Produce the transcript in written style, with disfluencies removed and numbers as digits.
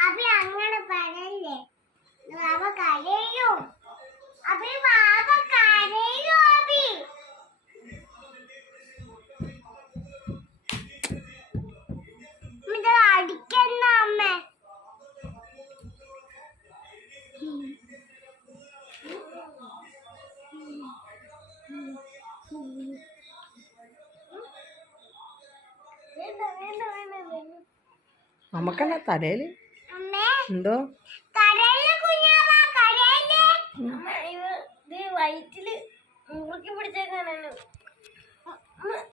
അഭി അങ്ങനെ പറയല്ലേ ബാബ കരയോ അഭി ബാബ കരയോ അഭി ഇത് അടിക്കുന്ന അമ്മ നമുക്കെന്നാ തലയില് എന്തോ വയറ്റില്